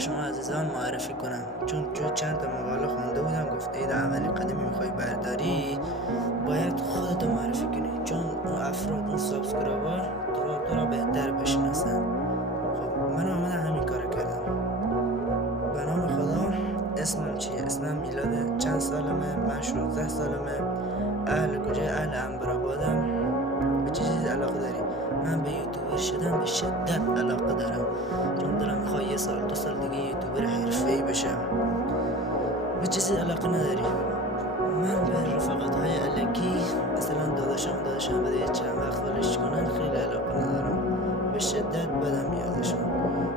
شما عزیزان معرفی کنم، چون چند تا مقاله خونده بودم گفته اید عملی قدمی میخوای برداری باید خودتو معرفی کنی، چون اون افراد اون سابسکرایبر تو را بهتر بشناسن. خب من آمدم همین کار کردم. به نام خدا. اسمم چیه؟ اسمم میلاد. چند سالمه؟ من 16 سالمه. اهل کجای؟ اهل انبرآبادم. به چه چیزی علاقه داری؟ من به یوتیوبر شدن به شدت علاقه دارم، چون دلم میخواد 1 سال 2 سال دیگه یوتیوبر حرفه‌ای بشم. به چیزی علاقه نداری؟ من به رفاقت‌های الکی مثلا داداشم بده یه چند وقت ولش کنن خیلی علاقه ندارم، به شدت بدم میادشون.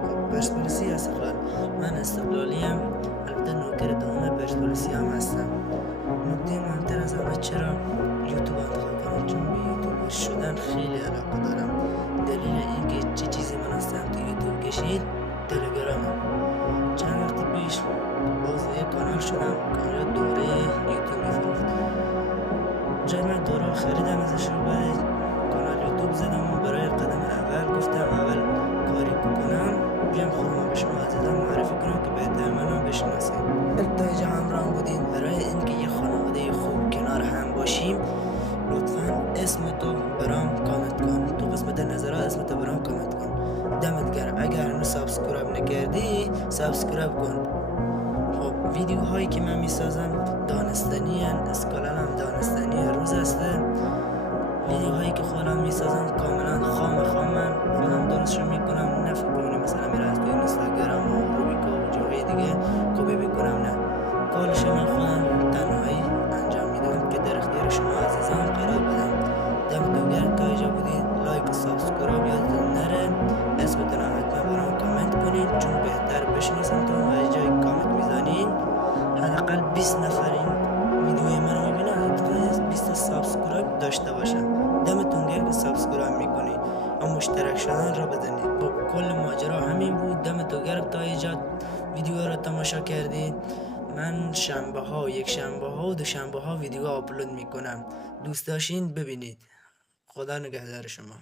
خب پرسپولیسی استقلال. من استقلالیم، البته نوکر دوم پرسپولیسی هم هستم. نکته مهمتر از همه چرا یوتیوب انتخاب کنم؟ چون به یوتیوبر شدن خیلی علاقه دارم. دلیل اینکه چه چیزی من از سمت یوتیوب کشید تلگرامم. چند وقت پیش عضو یک کانال شدم، کانال دوره یوتیوب میفروخت. جای من دوره رو خریدم ازش رو، بعد کانال یوتیوب زدم و برای قدم اول گفتم اول کاری بکنم بیام خودم به شما عزیزان معرفی کنم که بهتر منو بشناسید. تا اینجا همراه بودین. برای اینکه یه خانواده خوب کنار هم باشیم لطفاً اسمتو برام کامنت کن، تو قسمت نظرات اسمتو برام کامنت کن. دمت گرم. اگر هنوز سابسکرایب نکردی سابسکرایب کن. خب ویدیوهایی که من میسازم دانستنی هن، اسکالم هم دانستنی روز هسته. ویدیوهایی که خودم میسازم کاملا خامن خودم درستشو میکنم، نه فکر کنی مثلا میرم از توی اینستاگرام و روبیکو و جاهای دیگه کپی میکنم، نه، کارش من خودم تنهایی انجام میدم که در اختیار شما عزیزان قرار بدم. دمتون گرم که اینجا بودید. لایک و سابسکرایب یادتون نره. اسمتون هم حتما برام کامنت کنین، چون بهتر بشناسمتون و از جای کامنت میزنین حداقل 20 نفر این ویدیوی منو میبینن، حداقل 20 سابسکرایب داشته باشم. دمتون گرم که سابسکرایب میکنین و مشترک شدن را بزنید. خب کل ماجرا همین بود. دمتون گرم تا اینجا ویدیو رو تماشا کردید. من شنبه ها، یک شنبه ها و دوشنبه ها ویدیو آپلود میکنم. دوست داشتین ببینید. خدا نگهدار شما.